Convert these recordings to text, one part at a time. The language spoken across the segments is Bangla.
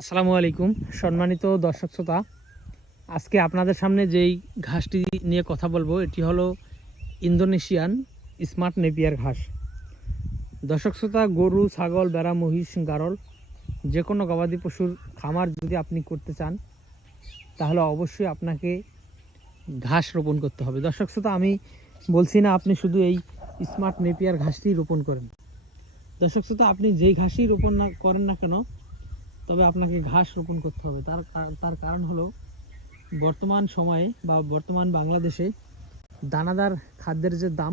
আসসালামু আলাইকুম সম্মানিত দর্শক শ্রোতা, আজকে আপনাদের সামনে যেই ঘাসটি নিয়ে কথা বলবো এটি হলো ইন্দোনেশিয়ান স্মার্ট নেপিয়ার ঘাস। দর্শক শ্রোতা, গরু, ছাগল, ভেড়া, মহিষ, গারল যে কোনো গবাদি পশুর খামার যদি আপনি করতে চান তাহলে অবশ্যই আপনাকে ঘাস রোপণ করতে হবে। দর্শক শ্রোতা, আমি বলছি না আপনি শুধু এই স্মার্ট নেপিয়ার ঘাসটি রোপণ করেন। দর্শক শ্রোতা, আপনি যেই ঘাসই রোপণ না করেন না কেন, তবে আপনাকে ঘাস রোপণ করতে হবে। তার কারণ হলো বর্তমান সময়ে বা বর্তমান বাংলাদেশে দানাদার খাদ্যের যে দাম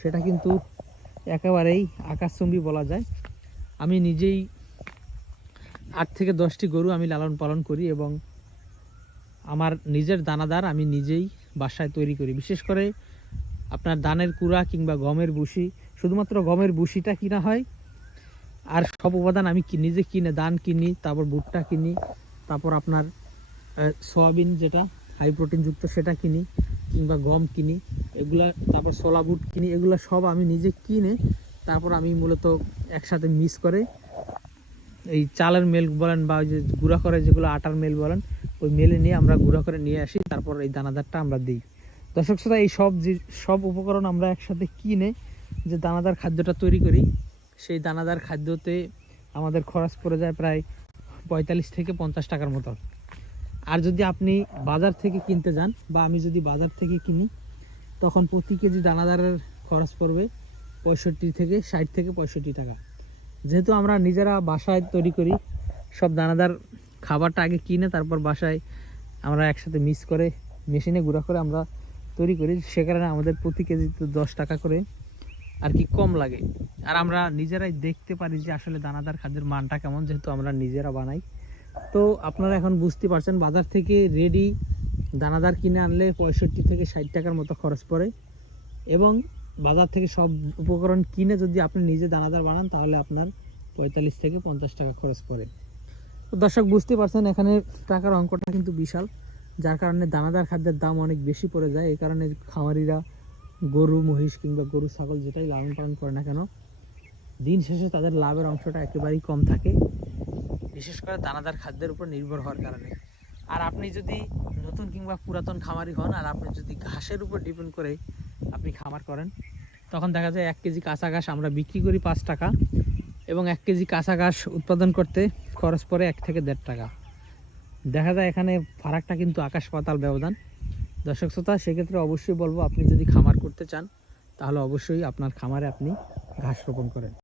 সেটা কিন্তু একেবারেই আকাশচুম্বী বলা যায়। আমি নিজেই 8 থেকে 10টি গরু আমি লালন পালন করি এবং আমার নিজের দানাদার আমি নিজেই বাসায় তৈরি করি। বিশেষ করে আপনার ধানের কুড়া কিংবা গমের ভুসি, শুধুমাত্র গমের ভুসিটা কিনা হয়, আর সব উপাদান আমি নিজে কিনে ধান কিনি, তারপর ভুট্টা কিনি, তারপর আপনার সয়াবিন যেটা হাই প্রোটিনযুক্ত সেটা কিনি, কিংবা গম কিনি এগুলা, তারপর ছোলা বুট কিনি, এগুলো সব আমি নিজে কিনে তারপর আমি মূলত একসাথে মিক্স করে এই চালের মেল বলেন বা ওই যে গুঁড়া করে যেগুলো আটার মেল বলেন, ওই মেলে নিয়ে আমরা গুঁড়া করে নিয়ে আসি, তারপর এই দানাদারটা আমরা দিই। দর্শক শ্রোতা, এই সব উপকরণ আমরা একসাথে কিনে যে দানাদার খাদ্যটা তৈরি করি, সেই দানাদার খাদ্যতে আমাদের খরচ পড়ে যায় প্রায় 45 থেকে 50 টাকার মতো। আর যদি আপনি বাজার থেকে কিনতে যান বা আমি যদি বাজার থেকে কিনি, তখন প্রতি কেজি দানাদারের খরচ পড়বে 60 থেকে 65 টাকা। যেহেতু আমরা নিজেরা বাসায় তৈরি করি, সব দানাদার খাবারটা আগে কিনে তারপর বাসায় আমরা একসাথে মিক্স করে মেশিনে গুঁড়া করে আমরা তৈরি করি, সে কারণে আমাদের প্রতি কেজি তো 10 টাকা করে আর কি কম লাগে। আর আমরা নিজেরাই দেখতে পারি যে আসলে দানাদার খাদ্যের মানটা কেমন, যেহেতু আমরা নিজেরা বানাই। তো আপনারা এখন বুঝতে পারছেন, বাজার থেকে রেডি দানাদার কিনে আনলে 65 থেকে 60 টাকার মতো খরচ পড়ে, এবং বাজার থেকে সব উপকরণ কিনে যদি আপনি নিজে দানাদার বানান তাহলে আপনার 45 থেকে 50 টাকা খরচ পড়ে। তো দর্শক, বুঝতে পারছেন এখানে টাকার অঙ্কটা কিন্তু বিশাল, যার কারণে দানাদার খাদ্যের দাম অনেক বেশি পড়ে যায়। এই কারণে খামারিরা গরু, মহিষ কিংবা গরু, ছাগল যেটাই লালন পালন করে না কেন, দিন শেষে তাদের লাভের অংশটা একেবারেই কম থাকে, বিশেষ করে দানাদার খাদ্যের উপর নির্ভর হওয়ার কারণে। আর আপনি যদি নতুন কিংবা পুরাতন খামারি হন আর আপনি যদি ঘাসের উপর ডিপেন্ড করে আপনি খামার করেন, তখন দেখা যায় 1 কেজি কাঁচা ঘাস আমরা বিক্রি করি 5 টাকা, এবং 1 কেজি কাঁচা ঘাস উৎপাদন করতে খরচ পড়ে 1 থেকে 1.5 টাকা। দেখা যায় এখানে ফারাকটা কিন্তু আকাশ পাতাল ব্যবধান। দর্শক শ্রোতা, সেক্ষেত্রে অবশ্যই বলবো আপনি যদি খামার করতে চান তাহলে অবশ্যই আপনার খামারে আপনি ঘাস রোপণ করেন।